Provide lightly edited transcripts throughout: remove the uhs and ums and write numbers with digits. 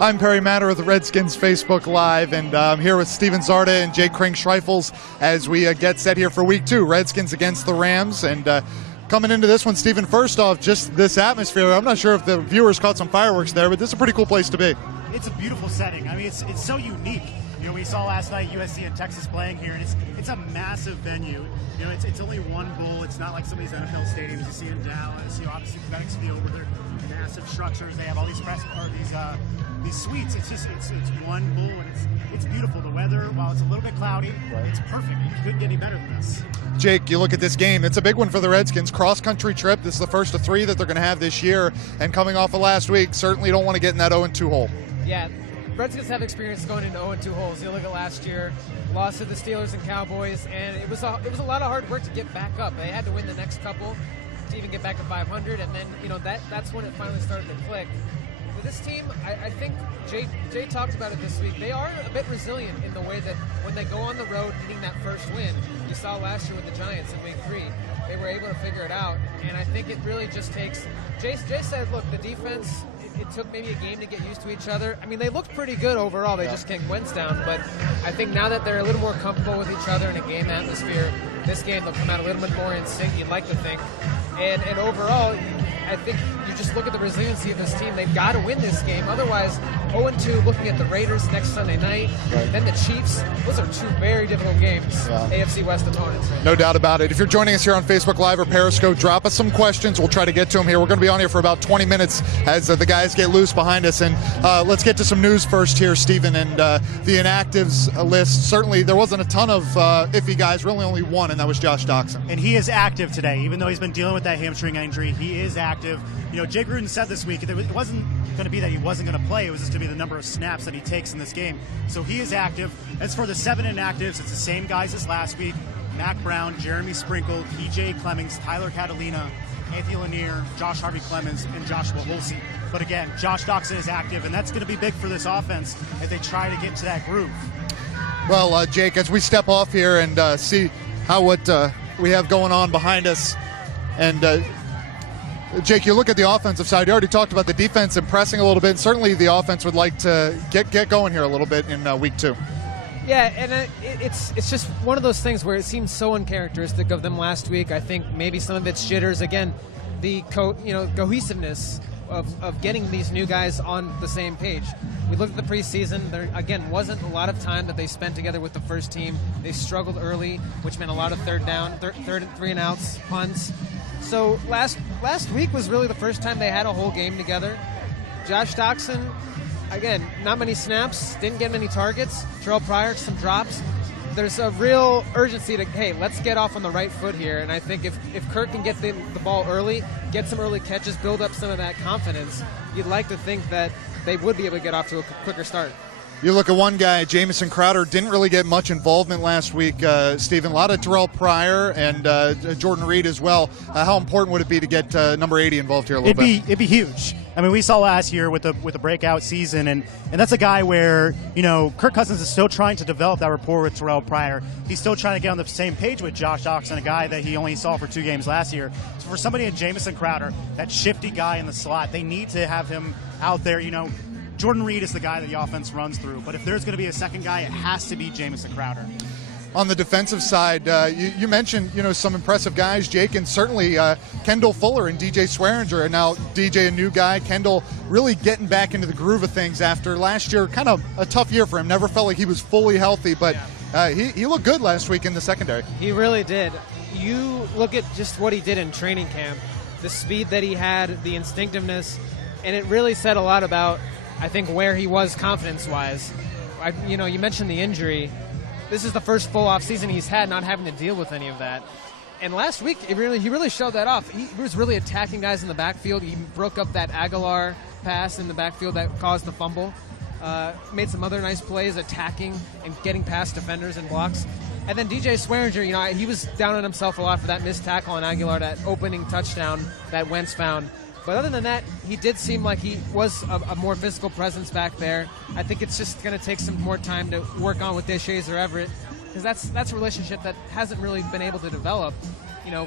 I'm Perry Matter of the Redskins Facebook Live, and I'm here with Steven Zarda and Jake Kring-Schreifels as we get set here for Week 2, Redskins against the Rams. And coming into this one, Steven, first off, just this atmosphere. I'm not sure if the viewers caught some fireworks there, but this is a pretty cool place to be. It's a beautiful setting. I mean, it's so unique. You know, we saw last night USC and Texas playing here, and it's a massive venue. You know, it's only one bowl. It's not like some of these NFL stadiums you see in Dallas. You know, obviously FedEx Field, where they're massive structures. They have all these these suites. It's one bowl, and it's beautiful. The weather, while it's a little bit cloudy, it's perfect. You couldn't get any better than this. Jake, you look at this game. It's a big one for the Redskins. Cross-country trip. This is the first of 3 that they're going to have this year. And coming off of last week, certainly don't want to get in that 0-2 hole. Yeah, Redskins have experience going into 0-2 holes. You look at last year, lost to the Steelers and Cowboys, and it was a lot of hard work to get back up. They had to win the next couple to even get back to 500, and then that's when it finally started to click. But this team, I think Jay talked about it this week. They are a bit resilient in the way that when they go on the road needing that first win, you saw last year with the Giants in Week 3, they were able to figure it out, and I think it really just takes. Jay said, look, the defense. It took maybe a game to get used to each other. I mean, they looked pretty good overall. They just kicked Wentz down. But I think now that they're a little more comfortable with each other in a game atmosphere, this game they'll come out a little bit more in sync, you'd like to think. And overall, I think you just look at the resiliency of this team. They've got to win this game. Otherwise, 0-2, looking at the Raiders next Sunday night, then the Chiefs, those are 2 very difficult games, AFC West opponents. No doubt about it. If you're joining us here on Facebook Live or Periscope, drop us some questions. We'll try to get to them here. We're going to be on here for about 20 minutes as the guys get loose behind us. And let's get to some news first here, Steven. And the inactives list, certainly there wasn't a ton of iffy guys, really only one, and that was Josh Doxson. And he is active today. Even though he's been dealing with that hamstring injury, he is active. You know, Jay Gruden said this week it wasn't going to be that he wasn't going to play. It was just going to be the number of snaps that he takes in this game. So he is active. As for the 7 inactives, it's the same guys as last week. Mac Brown, Jeremy Sprinkle, PJ Clemmings, Tyler Catalina, Anthony Lanier, Josh Harvey Clemens, and Joshua Holsey. But again, Josh Doxson is active, and that's going to be big for this offense as they try to get to that groove. Well, Jake, as we step off here and see what we have going on behind us, and Jake, you look at the offensive side. You already talked about the defense impressing a little bit. Certainly the offense would like to get going here a little bit in Week 2. Yeah, and it's just one of those things where it seems so uncharacteristic of them last week. I think maybe some of it's jitters. Again, the cohesiveness of getting these new guys on the same page. We looked at the preseason. There, again, wasn't a lot of time that they spent together with the first team. They struggled early, which meant a lot of third and 3-and-outs, punts. So last week was really the first time they had a whole game together. Josh Doxson, again, not many snaps, didn't get many targets. Terrell Pryor, some drops. There's a real urgency to, hey, let's get off on the right foot here. And I think if Kirk can get the ball early, get some early catches, build up some of that confidence, you'd like to think that they would be able to get off to a quicker start. You look at one guy, Jamison Crowder, didn't really get much involvement last week, Stephen. A lot of Terrell Pryor and Jordan Reed as well. How important would it be to get number 80 involved here a little bit? It'd be huge. I mean, we saw last year with the breakout season, and that's a guy where, you know, Kirk Cousins is still trying to develop that rapport with Terrell Pryor. He's still trying to get on the same page with Josh Doxson, a guy that he only saw for 2 games last year. So for somebody in Jamison Crowder, that shifty guy in the slot, they need to have him out there, you know. Jordan Reed is the guy that the offense runs through, but if there's going to be a second guy, it has to be Jamison Crowder. On the defensive side, you mentioned some impressive guys, Jake, and certainly Kendall Fuller and DJ Swearinger. And now DJ, a new guy, Kendall really getting back into the groove of things after last year, kind of a tough year for him. Never felt like he was fully healthy, but he looked good last week in the secondary. He really did. You look at just what he did in training camp, the speed that he had, the instinctiveness, and it really said a lot about, I think, where he was confidence-wise. You mentioned the injury. This is the first full off season he's had, not having to deal with any of that. And last week, he really showed that off. He was really attacking guys in the backfield. He broke up that Aguilar pass in the backfield that caused the fumble. Made some other nice plays, attacking and getting past defenders and blocks. And then DJ Swearinger, he was down on himself a lot for that missed tackle on Aguilar, that opening touchdown that Wentz found. But other than that, he did seem like he was a more physical presence back there. I think it's just going to take some more time to work on with Deshays or Everett, because that's a relationship that hasn't really been able to develop.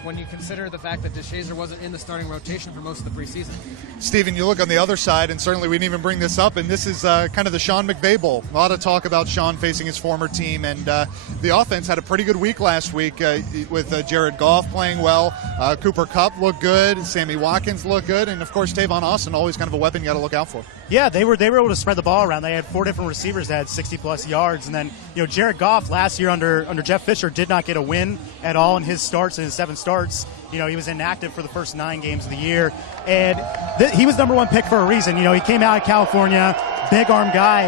when you consider the fact that DeShazer wasn't in the starting rotation for most of the preseason. Steven, you look on the other side, and certainly we didn't even bring this up, and this is kind of the Sean McVay Bowl. A lot of talk about Sean facing his former team, and the offense had a pretty good week last week with Jared Goff playing well. Cooper Kupp looked good. Sammy Watkins looked good. And, of course, Tavon Austin, always kind of a weapon you got to look out for. Yeah, they were able to spread the ball around. They had 4 different receivers that had 60-plus yards. And then, Jared Goff last year under Jeff Fisher did not get a win at all in his 7 starts. He was inactive for the first 9 games of the year. And he was number 1 pick for a reason. He came out of California, big arm guy.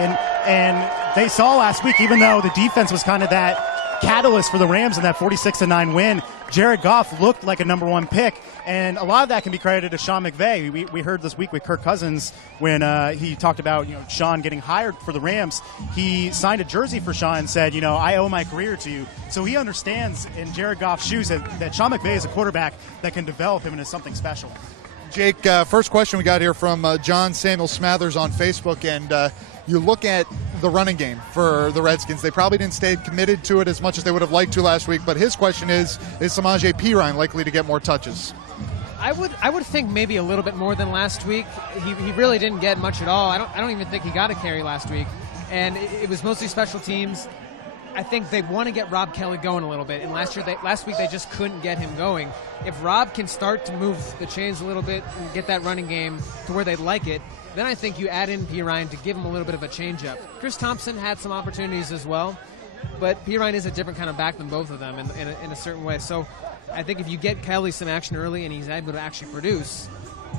And they saw last week, even though the defense was kind of that catalyst for the Rams in that 46-9 win, Jared Goff looked like a number 1 pick. And a lot of that can be credited to Sean McVay. We heard this week with Kirk Cousins when he talked about Sean getting hired for the Rams. He signed a jersey for Sean and said, I owe my career to you. So he understands in Jared Goff's shoes that Sean McVay is a quarterback that can develop him into something special. Jake, first question we got here from John Samuel Smathers on Facebook, and you look at the running game for the Redskins. They probably didn't stay committed to it as much as they would have liked to last week, but his question is Samaje Perine likely to get more touches? I would think maybe a little bit more than last week. He really didn't get much at all. I don't even think he got a carry last week, and it was mostly special teams. I think they want to get Rob Kelly going a little bit, and last week they just couldn't get him going. If Rob can start to move the chains a little bit and get that running game to where they like it, then I think you add in Perine to give him a little bit of a change-up. Chris Thompson had some opportunities as well, but Perine is a different kind of back than both of them in a certain way. So I think if you get Kelly some action early and he's able to actually produce,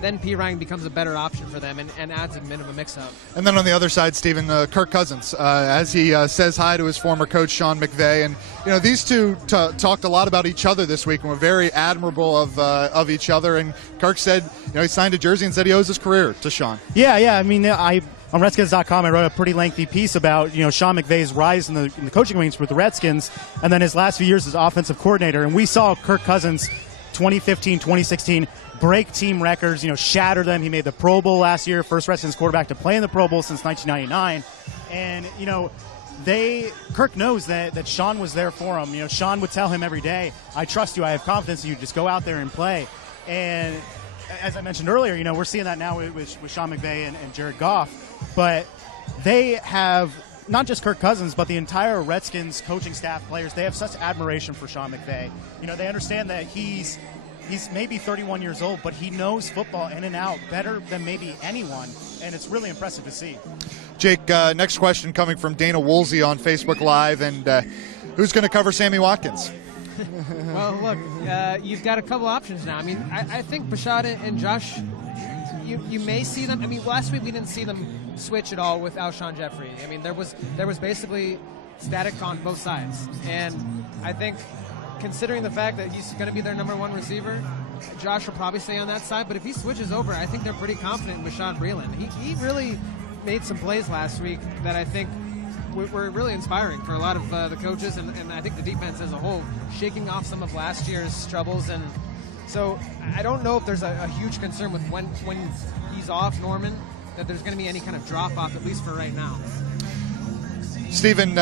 then Perine becomes a better option for them and adds a bit of a mix-up. And then on the other side, Stephen, Kirk Cousins, as he says hi to his former coach, Sean McVay. And, these two talked a lot about each other this week and were very admirable of each other. And Kirk said, he signed a jersey and said he owes his career to Sean. Yeah. I mean, on Redskins.com, I wrote a pretty lengthy piece about, Sean McVay's rise in the coaching ranks with the Redskins and then his last few years as offensive coordinator. And we saw Kirk Cousins 2015, 2016 break team records, shatter them. He made the Pro Bowl last year, first Redskins quarterback to play in the Pro Bowl since 1999. And, Kirk knows that Sean was there for him. Sean would tell him every day, I trust you, I have confidence in you, just go out there and play. And as I mentioned earlier, we're seeing that now with Sean McVay and Jared Goff. But they have not just Kirk Cousins, but the entire Redskins coaching staff, players, they have such admiration for Sean McVay. They understand that he's maybe 31 years old, but he knows football in and out better than maybe anyone, and it's really impressive to see. Jake, next question coming from Dana Woolsey on Facebook Live, and who's going to cover Sammy Watkins? Well, look, you've got a couple options now. I mean, I think Bashad and Josh, you may see them. I mean, last week we didn't see them switch at all with Alshon Jeffrey. I mean, there was basically static on both sides, and I think considering the fact that he's going to be their number 1 receiver, Josh will probably stay on that side. But if he switches over, I think they're pretty confident in Bashaud Breeland. He really made some plays last week that I think were really inspiring for a lot of the coaches and I think the defense as a whole, shaking off some of last year's troubles. And so I don't know if there's a huge concern with when he's off Norman, that there's going to be any kind of drop-off, at least for right now. Stephen,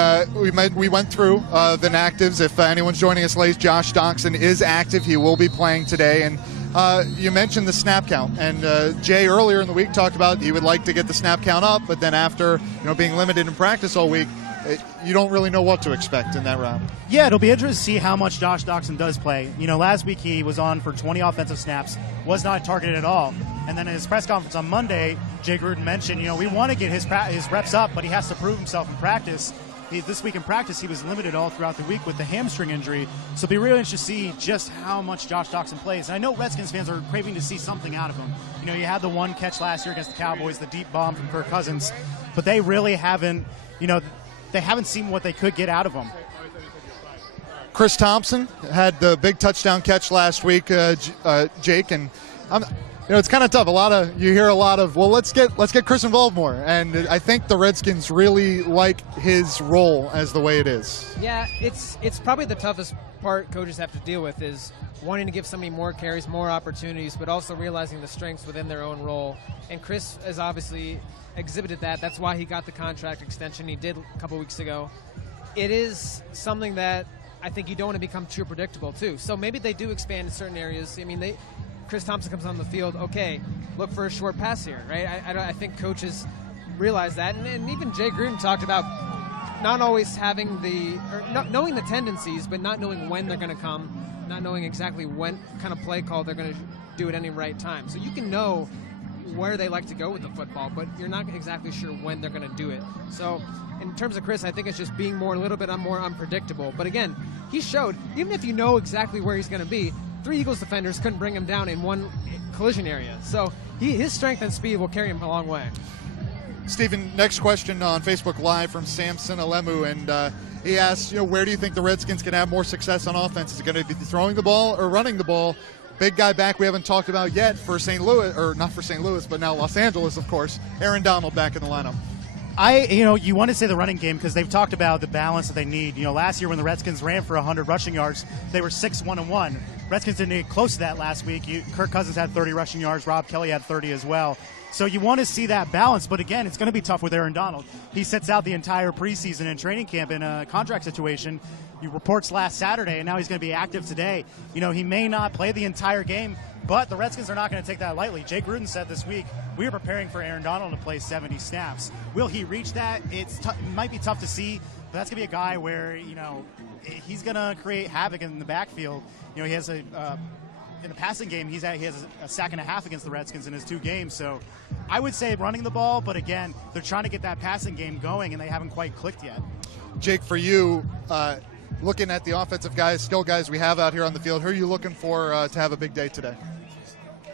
we went through the inactives. If anyone's joining us late, Josh Doxson is active. He will be playing today. And you mentioned the snap count. And Jay earlier in the week talked about he would like to get the snap count up, but then after being limited in practice all week, you don't really know what to expect in that round. Yeah, it'll be interesting to see how much Josh Doxson does play. Last week he was on for 20 offensive snaps, was not targeted at all. And then in his press conference on Monday, Jay Gruden mentioned, we want to get his reps up, but he has to prove himself in practice. This week in practice, he was limited all throughout the week with the hamstring injury. So it'll be really interesting to see just how much Josh Doxson plays. And I know Redskins fans are craving to see something out of him. You had the one catch last year against the Cowboys, the deep bomb from Kirk Cousins, but they really haven't, they haven't seen what they could get out of him. Chris Thompson had the big touchdown catch last week, Jake, and it's kind of tough. You hear a lot of, well, let's get Chris involved more, and I think the Redskins really like his role as the way it is. Yeah, it's probably the toughest part coaches have to deal with is wanting to give somebody more carries, more opportunities, but also realizing the strengths within their own role. And Chris has obviously exhibited that. That's why he got the contract extension he did a couple weeks ago. It is something that I think you don't want to become too predictable too. So maybe they do expand in certain areas. I mean, Chris Thompson comes on the field. Okay, look for a short pass here, right? I think coaches realize that, and even Jay Gruden talked about not always having not knowing the tendencies, but not knowing when they're going to come, not knowing exactly when kind of play call they're going to do at any right time. So you can know where they like to go with the football, but you're not exactly sure when they're going to do it. So in terms of Chris, I think it's just being a little bit more unpredictable. But again, he showed, even if you know exactly where he's going to be, 3 Eagles defenders couldn't bring him down in one collision area. So his strength and speed will carry him a long way. Stephen, next question on Facebook Live from Samson Alemu, and he asks, where do you think the Redskins can have more success on offense? Is it going to be throwing the ball or running the ball? Big guy back we haven't talked about yet for St. Louis, or not for St. Louis, but now Los Angeles, of course. Aaron Donald back in the lineup. You want to say the running game because they've talked about the balance that they need. Last year when the Redskins ran for 100 rushing yards, they were 6-1-1. Redskins didn't get close to that last week. Kirk Cousins had 30 rushing yards. Rob Kelly had 30 as well. So you want to see that balance, but again, it's going to be tough with Aaron Donald. He sits out the entire preseason and training camp in a contract situation. He reports last Saturday, and now he's going to be active today. He may not play the entire game, but the Redskins are not going to take that lightly. Jay Gruden said this week, we are preparing for Aaron Donald to play 70 snaps. Will he reach that? It might be tough to see, but that's going to be a guy where, he's going to create havoc in the backfield. He has in the passing game, he has a sack and a half against the Redskins in his 2 games. So I would say running the ball, but again, they're trying to get that passing game going, and they haven't quite clicked yet. Jake, for you, looking at the offensive skill guys we have out here on the field, who are you looking for to have a big day today?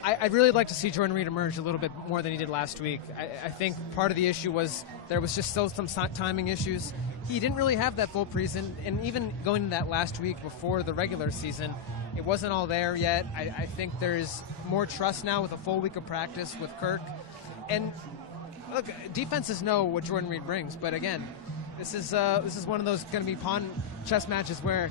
I'd really like to see Jordan Reed emerge a little bit more than he did last week. I think part of the issue was there was just still some timing issues. He didn't really have that full preseason, and even going to that last week before the regular season, it wasn't all there yet. I think there's more trust now with a full week of practice with Kirk. And look, defenses know what Jordan Reed brings, but again, this is one of those going to be pawn chess matches where,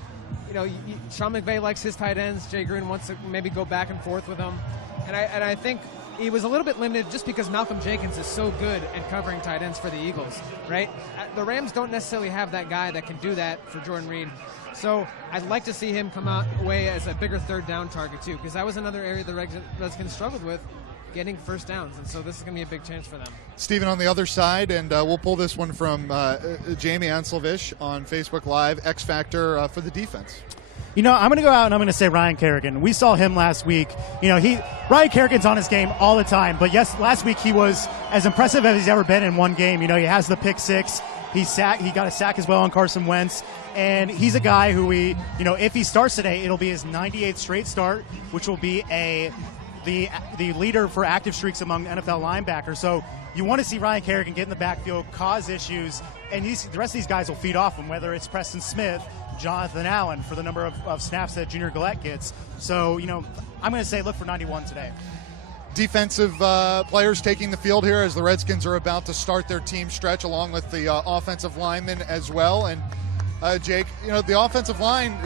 Sean McVay likes his tight ends. Jay Gruden wants to maybe go back and forth with them. And I think he was a little bit limited just because Malcolm Jenkins is so good at covering tight ends for the Eagles, right? The Rams don't necessarily have that guy that can do that for Jordan Reed. So I'd like to see him come out away as a bigger third down target too, because that was another area the Redskins struggled with, getting first downs, and so this is going to be a big chance for them. Stephen on the other side, and we'll pull this one from Jamie Anselvish on Facebook Live, X Factor for the defense. I'm going to go out and I'm going to say Ryan Kerrigan. We saw him last week. Ryan Kerrigan's on his game all the time, but yes, last week he was as impressive as he's ever been in one game. He has the pick six. He got a sack as well on Carson Wentz, and he's a guy who if he starts today, it'll be his 98th straight start, which will be the leader for active streaks among NFL linebackers. So you want to see Ryan Kerrigan get in the backfield, cause issues, and the rest of these guys will feed off him, whether it's Preston Smith, Jonathan Allen, for the number of snaps that Junior Gillette gets. So, I'm going to say look for 91 today. Defensive players taking the field here as the Redskins are about to start their team stretch, along with the offensive linemen as well. And Jake, the offensive line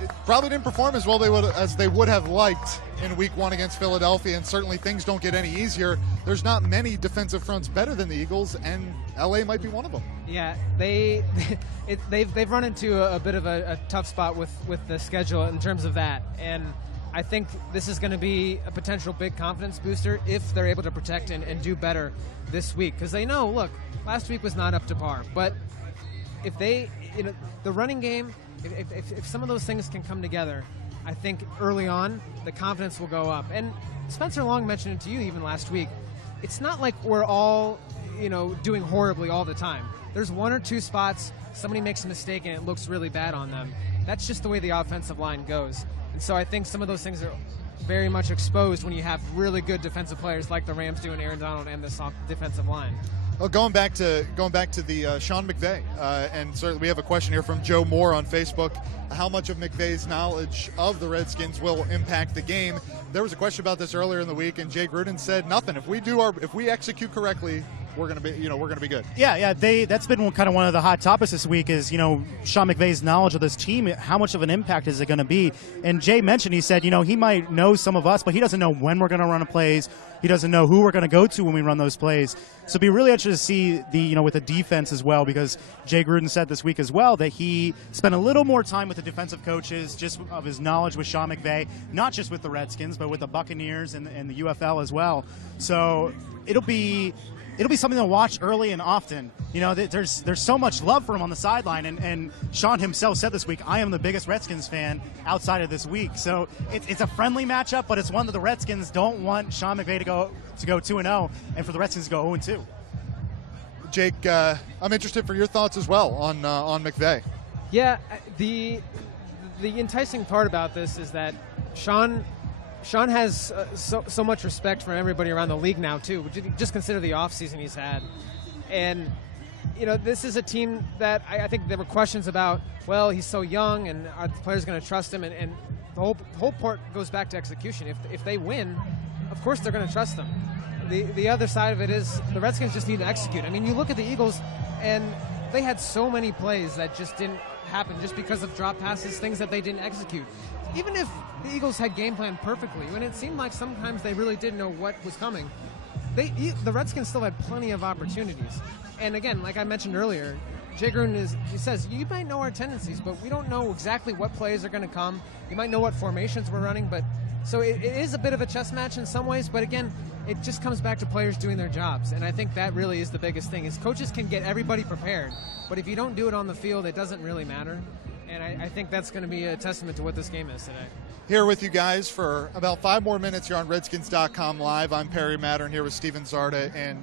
it probably didn't perform as well as they would have liked in Week 1 against Philadelphia, and certainly things don't get any easier. There's not many defensive fronts better than the Eagles, and LA might be one of them. Yeah, they've run into a bit of a tough spot with the schedule in terms of that, and I think this is going to be a potential big confidence booster if they're able to protect and do better this week, because they know, look, last week was not up to par, but if they, the running game, if some of those things can come together, I think early on the confidence will go up. And Spencer Long mentioned it to you even last week. It's not like we're all, doing horribly all the time. There's 1 or 2 spots, somebody makes a mistake and it looks really bad on them. That's just the way the offensive line goes. And so I think some of those things are very much exposed when you have really good defensive players like the Rams do, and Aaron Donald and this defensive line. Well, going back to the Sean McVay, and certainly we have a question here from Joe Moore on Facebook. How much of McVay's knowledge of the Redskins will impact the game? There was a question about this earlier in the week, and Jay Gruden said nothing. If we execute correctly, we're going to be good. Yeah. That's been kind of one of the hot topics this week is, Sean McVay's knowledge of this team. How much of an impact is it going to be? And Jay mentioned, he said, he might know some of us, but he doesn't know when we're going to run plays. He doesn't know who we're going to go to when we run those plays. So it'd be really interesting to see with the defense as well, because Jay Gruden said this week as well that he spent a little more time with the defensive coaches, just of his knowledge with Sean McVay, not just with the Redskins, but with the Buccaneers and the UFL as well. So it'll be something to watch early and often. There's so much love for him on the sideline, and Sean himself said this week, I am the biggest Redskins fan outside of this week. So it's a friendly matchup, but it's one that the Redskins don't want Sean McVay to go 2-0, and for the Redskins to go 0-2. Jake, I'm interested for your thoughts as well on McVay. Yeah, the enticing part about this is that Sean has so much respect for everybody around the league now too. Just consider the offseason he's had, and this is a team that I think there were questions about. Well, he's so young, and are the players going to trust him? And the whole part goes back to execution. If they win, of course they're going to trust them. The other side of it is the Redskins just need to execute. I mean, you look at the Eagles, and they had so many plays that just didn't happen just because of drop passes, things that they didn't execute. Even if the Eagles had game planned perfectly, when it seemed like sometimes they really didn't know what was coming, the Redskins still had plenty of opportunities. And again, like I mentioned earlier, Jay Gruden says, you might know our tendencies, but we don't know exactly what plays are going to come. You might know what formations we're running, but so it is a bit of a chess match in some ways, but again, it just comes back to players doing their jobs. And I think that really is the biggest thing, is coaches can get everybody prepared, but if you don't do it on the field, it doesn't really matter. And I think that's going to be a testament to what this game is today. Here with you guys for about 5 more minutes here on Redskins.com Live. I'm Perry Mattern here with Steven Zarda and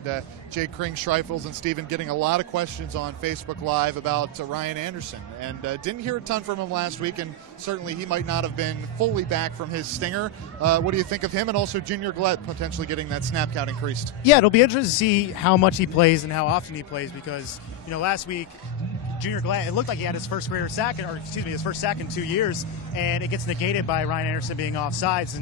Jake Kring-Schreifels. And Steven, getting a lot of questions on Facebook Live about Ryan Anderson. And didn't hear a ton from him last week, and certainly he might not have been fully back from his stinger. What do you think of him, and also Junior Galette potentially getting that snap count increased? Yeah, it'll be interesting to see how much he plays and how often he plays, because last week Junior Galette, it looked like he had his first sack in 2 years, and it gets negated by Ryan Anderson being offsides.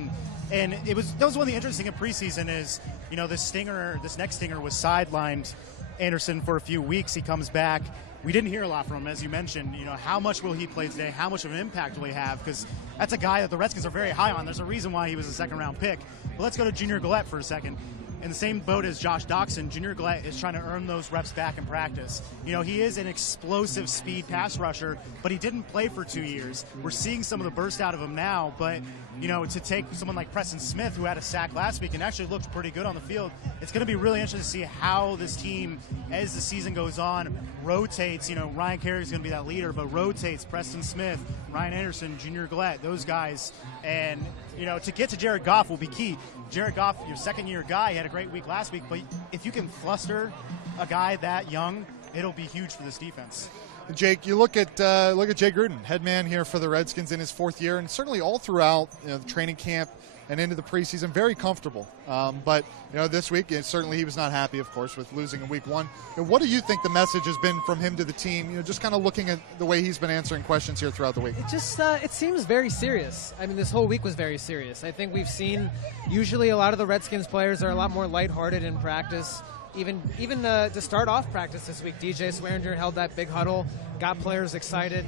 And that was one of the interesting in preseason is, this next stinger was sidelined Anderson for a few weeks. He comes back. We didn't hear a lot from him, as you mentioned. How much will he play today? How much of an impact will he have? Because that's a guy that the Redskins are very high on. There's a reason why he was a second-round pick. But let's go to Junior Galette for a second. In the same boat as Josh Doxson, Junior Galette is trying to earn those reps back in practice. He is an explosive speed pass rusher, but he didn't play for 2 years. We're seeing some of the burst out of him now, but to take someone like Preston Smith, who had a sack last week and actually looked pretty good on the field, it's going to be really interesting to see how this team, as the season goes on, rotates. Ryan Carey is going to be that leader, but rotates Preston Smith, Ryan Anderson, Junior Galette, those guys. And, to get to Jared Goff will be key. Jared Goff, your second-year guy, had a great week last week, but if you can fluster a guy that young, it'll be huge for this defense. Jake, you look at Jay Gruden, head man here for the Redskins in his 4th year, and certainly all throughout the training camp and into the preseason, very comfortable. But this week, certainly he was not happy, of course, with losing in week 1. What do you think the message has been from him to the team? Just kind of looking at the way he's been answering questions here throughout the week. It seems very serious. I mean, this whole week was very serious. I think we've seen usually a lot of the Redskins players are a lot more lighthearted in practice. Even to start off practice this week, DJ Swearinger held that big huddle, got players excited.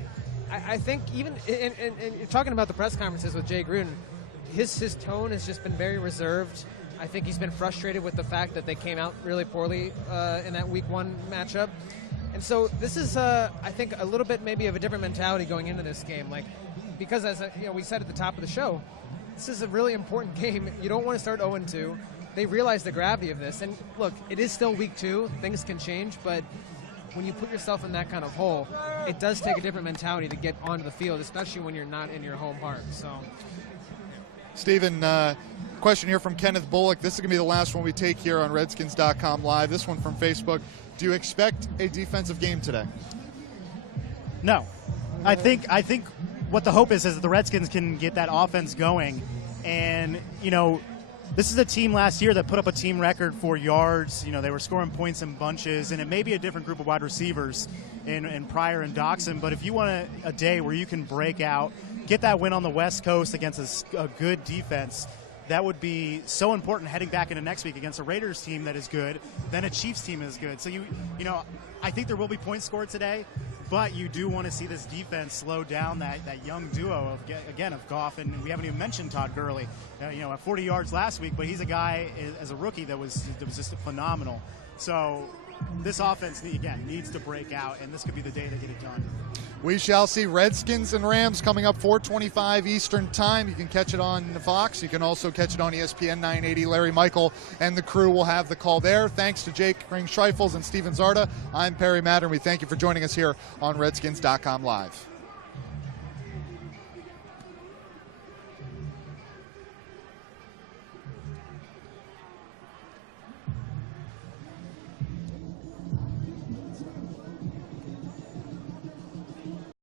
I think even and you're talking about the press conferences with Jay Gruden, his tone has just been very reserved. I think he's been frustrated with the fact that they came out really poorly in that week 1 matchup. And so this is, I think, a little bit maybe of a different mentality going into this game. Because as we said at the top of the show, this is a really important game. You don't want to start 0-2. They realize the gravity of this. And look, it is still week 2. Things can change, but when you put yourself in that kind of hole, it does take a different mentality to get onto the field, especially when you're not in your home park. So, Steven, question here from Kenneth Bullock. This is going to be the last one we take here on Redskins.com Live. This one from Facebook. Do you expect a defensive game today? No. I think what the hope is that the Redskins can get that offense going. And, this is a team last year that put up a team record for yards. They were scoring points in bunches, and it may be a different group of wide receivers in Pryor and Doxson. But if you want a day where you can break out, get that win on the West Coast against a good defense, that would be so important heading back into next week against a Raiders team that is good, then a Chiefs team is good. So I think there will be points scored today, but you do want to see this defense slow down that young duo of Goff, and we haven't even mentioned Todd Gurley. At 40 yards last week, but he's a guy as a rookie that was just phenomenal. So this offense again needs to break out, and this could be the day they get it done. We shall see. Redskins and Rams coming up 4:25 Eastern Time. You can catch it on Fox. You can also catch it on ESPN 980. Larry Michael and the crew will have the call there. Thanks to Jake Ring-Schreifels and Steven Zarda. I'm Perry Matter, and we thank you for joining us here on Redskins.com Live.